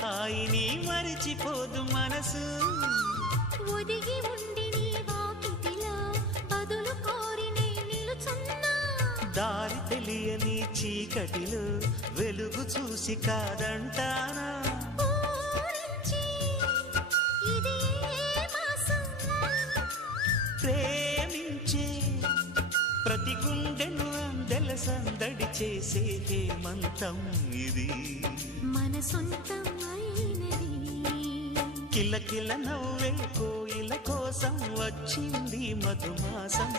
హాయిని మరిచిపోదు మనసు ఒదిగి ఉండి నీ వాకిటిలో బదులు కోరి నే నిలుచున్నా దారి తెలియని చీకటిలో వెలుగు చూసి కాదంటానా ప్రేమించే ప్రతి గుండెను అందెల సందడి చేసే హేమంతం ఇది మన సొంతం అయినది కిలకిల నవ్వే కోయిల కోసం వచ్చింది మధుమాసం